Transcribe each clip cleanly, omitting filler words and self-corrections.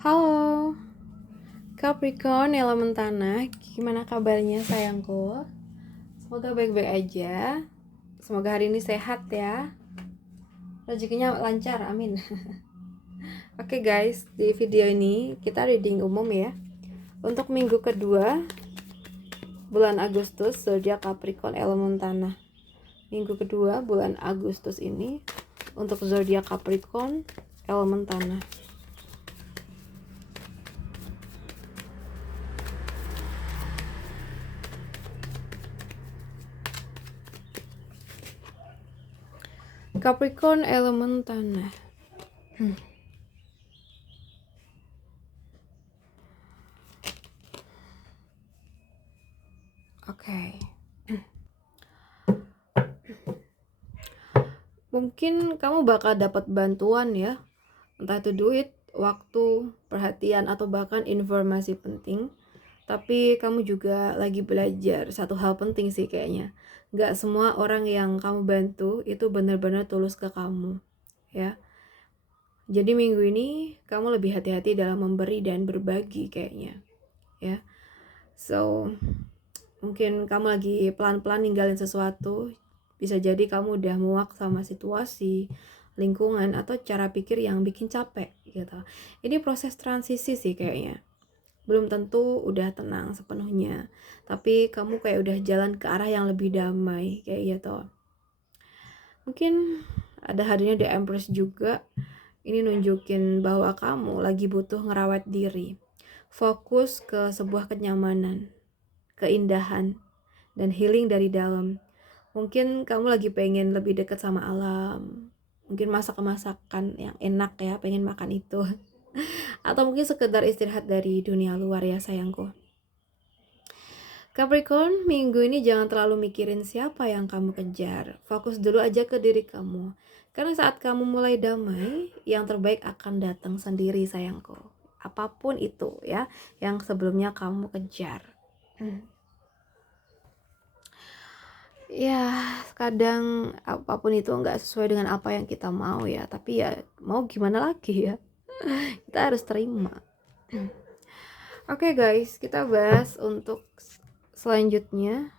Halo, Capricorn elemen tanah, gimana kabarnya sayangku? Semoga baik-baik aja. Semoga hari ini sehat ya. Rezekinya lancar, amin. Oke guys, di video ini kita reading umum ya. Untuk minggu kedua bulan Agustus, zodiak Capricorn elemen tanah. Minggu kedua bulan Agustus ini untuk zodiak Capricorn elemen tanah. Capricorn elemen tanah. Oke. Mungkin kamu bakal dapat bantuan ya, entah itu duit, waktu, perhatian, atau bahkan informasi penting. Tapi kamu juga lagi belajar satu hal penting sih kayaknya. Gak semua orang yang kamu bantu itu benar-benar tulus ke kamu, ya. Jadi minggu ini kamu lebih hati-hati dalam memberi dan berbagi kayaknya, ya. So, mungkin kamu lagi pelan-pelan ninggalin sesuatu. Bisa jadi kamu udah muak sama situasi, lingkungan, atau cara pikir yang bikin capek gitu. Ini proses transisi sih kayaknya. Belum tentu udah tenang sepenuhnya, tapi kamu kayak udah jalan ke arah yang lebih damai kayak gitu. Mungkin ada hadirnya The Empress juga. Ini nunjukin bahwa kamu lagi butuh ngerawat diri. Fokus ke sebuah kenyamanan, keindahan, dan healing dari dalam. Mungkin kamu lagi pengen lebih dekat sama alam, mungkin masak masakan yang enak ya, pengen makan itu. Atau mungkin sekedar istirahat dari dunia luar ya sayangku. Capricorn, minggu ini jangan terlalu mikirin siapa yang kamu kejar. Fokus dulu aja ke diri kamu. Karena saat kamu mulai damai, yang terbaik akan datang sendiri sayangku. Apapun itu ya, yang sebelumnya kamu kejar. Ya, kadang apapun itu nggak sesuai dengan apa yang kita mau ya. Tapi ya mau gimana lagi ya. Kita harus terima. Oke guys, kita bahas untuk selanjutnya.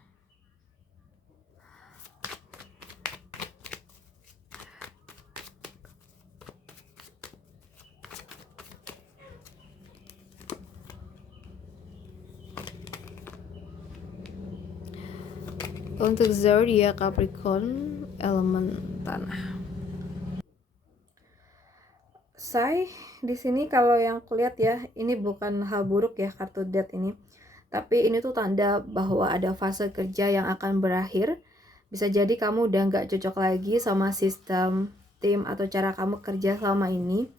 Untuk zodiak Capricorn elemen tanah. Di sini kalau yang kulihat ya, ini bukan hal buruk ya kartu death ini. Tapi ini tuh tanda bahwa ada fase kerja yang akan berakhir. Bisa jadi kamu udah nggak cocok lagi sama sistem, tim, atau cara kamu kerja selama ini.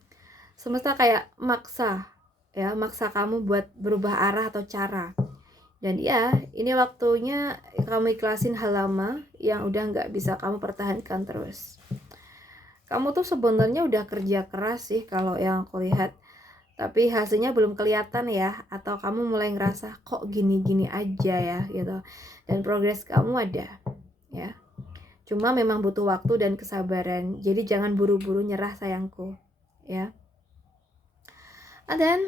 Semesta kayak maksa kamu buat berubah arah atau cara. Dan ya, ini waktunya kamu ikhlasin hal lama yang udah nggak bisa kamu pertahankan terus. Kamu tuh sebenarnya udah kerja keras sih kalau yang aku lihat. Tapi hasilnya belum kelihatan ya. Atau kamu mulai ngerasa kok gini-gini aja ya gitu. Dan progres kamu ada ya. Cuma memang butuh waktu dan kesabaran. Jadi jangan buru-buru nyerah sayangku ya. And then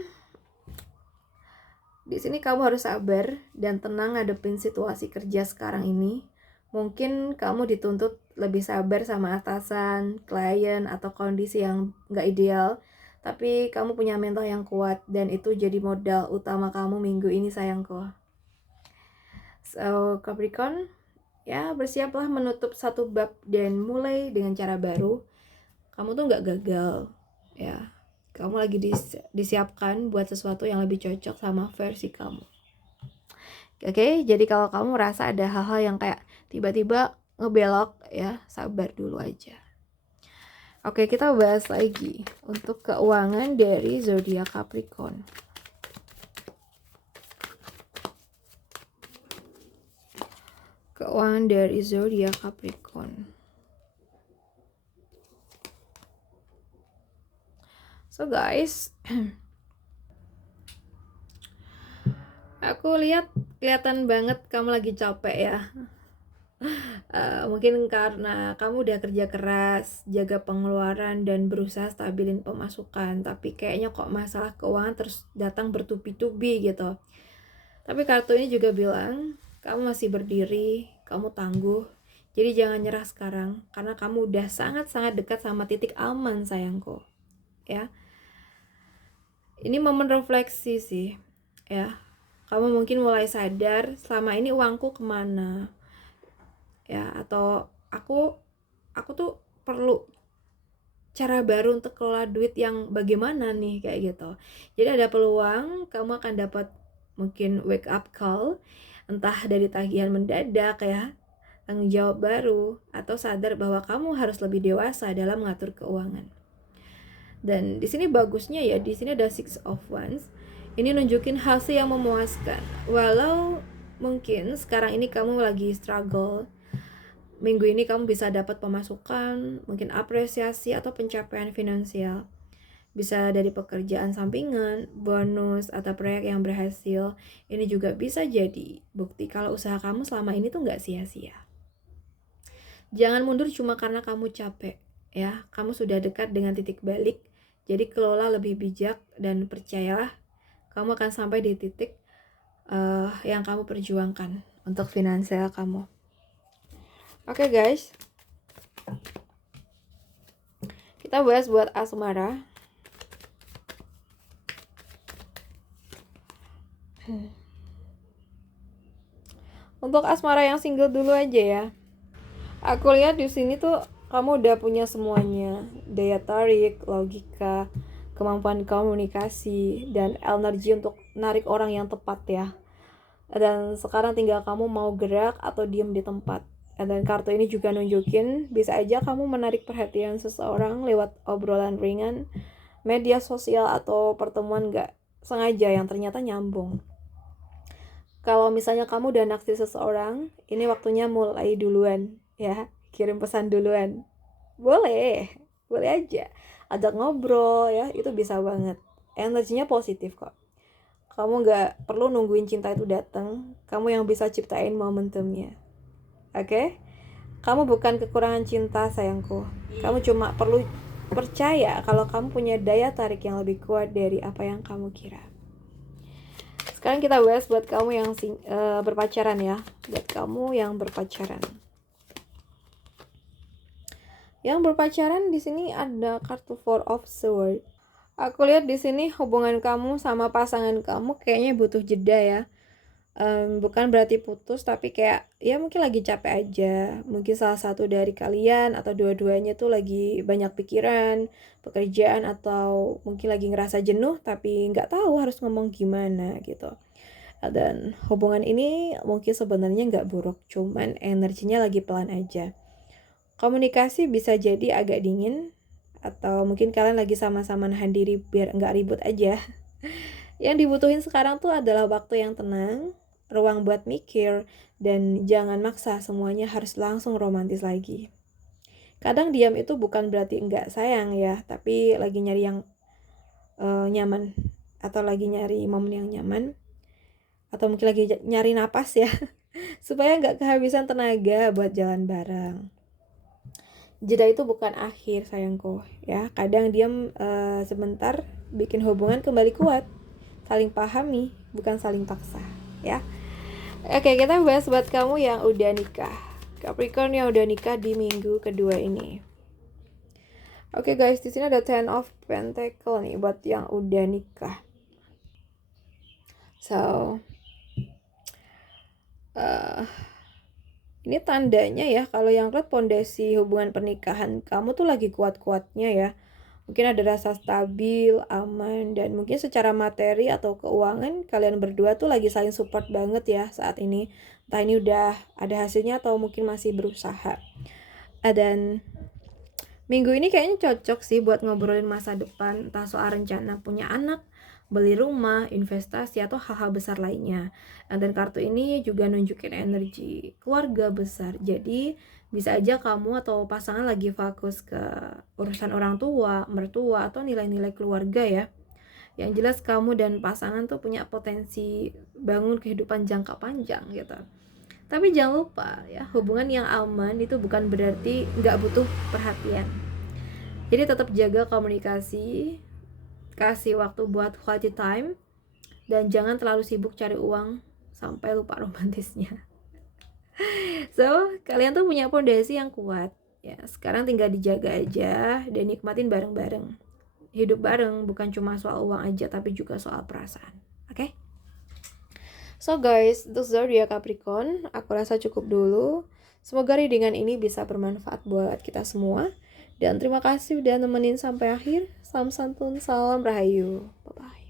di sini kamu harus sabar dan tenang ngadepin situasi kerja sekarang ini. Mungkin kamu dituntut lebih sabar sama atasan, klien, atau kondisi yang gak ideal. Tapi kamu punya mental yang kuat dan itu jadi modal utama kamu minggu ini sayangku. So Capricorn, ya bersiaplah menutup satu bab dan mulai dengan cara baru. Kamu tuh gak gagal ya. Kamu lagi disiapkan buat sesuatu yang lebih cocok sama versi kamu. Oke, jadi kalau kamu merasa ada hal-hal yang kayak tiba-tiba ngebelok ya, sabar dulu aja. Oke, kita bahas lagi untuk keuangan dari zodiak Capricorn. Keuangan dari zodiak Capricorn. So guys, aku lihat kelihatan banget kamu lagi capek ya. Mungkin karena kamu udah kerja keras, jaga pengeluaran dan berusaha stabilin pemasukan, tapi kayaknya kok masalah keuangan terus datang bertubi-tubi gitu. Tapi kartu ini juga bilang, kamu masih berdiri, kamu tangguh. Jadi jangan nyerah sekarang, karena kamu udah sangat-sangat dekat sama titik aman sayangku. Ya, ini momen refleksi sih. Ya, kamu mungkin mulai sadar selama ini uangku kemana. Ya, atau aku tuh perlu cara baru untuk kelola duit yang bagaimana nih, kayak gitu. Jadi ada peluang kamu akan dapat mungkin wake up call, entah dari tagihan mendadak ya, tanggung jawab baru, atau sadar bahwa kamu harus lebih dewasa dalam mengatur keuangan. Dan di sini bagusnya ya, di sini ada Six of Wands. Ini nunjukin hasil yang memuaskan. Walau mungkin sekarang ini kamu lagi struggle, minggu ini kamu bisa dapat pemasukan, mungkin apresiasi atau pencapaian finansial. Bisa dari pekerjaan sampingan, bonus, atau proyek yang berhasil. Ini juga bisa jadi bukti kalau usaha kamu selama ini tuh nggak sia-sia. Jangan mundur cuma karena kamu capek, ya. Kamu sudah dekat dengan titik balik, jadi kelola lebih bijak dan percayalah, kamu akan sampai di titik yang kamu perjuangkan untuk finansial kamu. Oke guys, kita bahas buat asmara. Untuk asmara yang single dulu aja ya. Aku lihat di sini tuh kamu udah punya semuanya, daya tarik, logika, kemampuan komunikasi, dan energi untuk narik orang yang tepat ya. Dan sekarang tinggal kamu mau gerak atau diem di tempat. Dan kartu ini juga nunjukin bisa aja kamu menarik perhatian seseorang lewat obrolan ringan, media sosial, atau pertemuan gak sengaja yang ternyata nyambung. Kalau misalnya kamu udah naksir seseorang, ini waktunya mulai duluan ya, kirim pesan duluan. Boleh aja ajak ngobrol ya, itu bisa banget, energinya positif kok. Kamu gak perlu nungguin cinta itu datang, kamu yang bisa ciptain momentumnya. Oke? Kamu bukan kekurangan cinta sayangku, kamu cuma perlu percaya kalau kamu punya daya tarik yang lebih kuat dari apa yang kamu kira. Sekarang kita bahas buat kamu yang berpacaran ya, buat kamu yang berpacaran. Yang berpacaran di sini ada kartu Four of Swords. Aku lihat di sini hubungan kamu sama pasangan kamu kayaknya butuh jeda ya. Bukan berarti putus, tapi kayak ya mungkin lagi capek aja. Mungkin salah satu dari kalian atau dua-duanya tuh lagi banyak pikiran, pekerjaan, atau mungkin lagi ngerasa jenuh tapi nggak tahu harus ngomong gimana gitu. Dan hubungan ini mungkin sebenarnya nggak buruk, cuman energinya lagi pelan aja. Komunikasi bisa jadi agak dingin, atau mungkin kalian lagi sama-sama nahan diri biar nggak ribut aja. Yang dibutuhin sekarang tuh adalah waktu yang tenang, ruang buat mikir, dan jangan maksa semuanya harus langsung romantis lagi. Kadang diam itu bukan berarti nggak sayang ya, tapi lagi nyari yang nyaman, atau lagi nyari momen yang nyaman, atau mungkin lagi nyari napas ya, supaya nggak kehabisan tenaga buat jalan bareng. Jeda itu bukan akhir sayangku ya, kadang diam sebentar bikin hubungan kembali kuat. Saling pahami, bukan saling paksa ya. Oke, kita bahas buat kamu yang udah nikah, Capricorn yang udah nikah di minggu kedua ini. Oke guys, di sini ada Ten of Pentacle nih buat yang udah nikah. So ini tandanya ya, kalau yang lihat pondasi hubungan pernikahan kamu tuh lagi kuat-kuatnya ya. Mungkin ada rasa stabil, aman, dan mungkin secara materi atau keuangan kalian berdua tuh lagi saling support banget ya saat ini. Entah ini udah ada hasilnya atau mungkin masih berusaha. Dan minggu ini kayaknya cocok sih buat ngobrolin masa depan, entah soal rencana punya anak, beli rumah, investasi, atau hal-hal besar lainnya. Dan kartu ini juga nunjukin energi keluarga besar. Jadi bisa aja kamu atau pasangan lagi fokus ke urusan orang tua, mertua, atau nilai-nilai keluarga ya. Yang jelas kamu dan pasangan tuh punya potensi bangun kehidupan jangka panjang gitu. Tapi jangan lupa ya, hubungan yang aman itu bukan berarti nggak butuh perhatian. Jadi tetap jaga komunikasi, kasih waktu buat quality time, dan jangan terlalu sibuk cari uang sampai lupa romantisnya. So, kalian tuh punya fondasi yang kuat. Ya, sekarang tinggal dijaga aja dan nikmatin bareng-bareng. Hidup bareng bukan cuma soal uang aja, tapi juga soal perasaan. Oke? So guys, itu zodiak Capricorn. Aku rasa cukup dulu. Semoga readingan ini bisa bermanfaat buat kita semua. Dan terima kasih udah nemenin sampai akhir. Salam santun, salam rahayu. Bye-bye.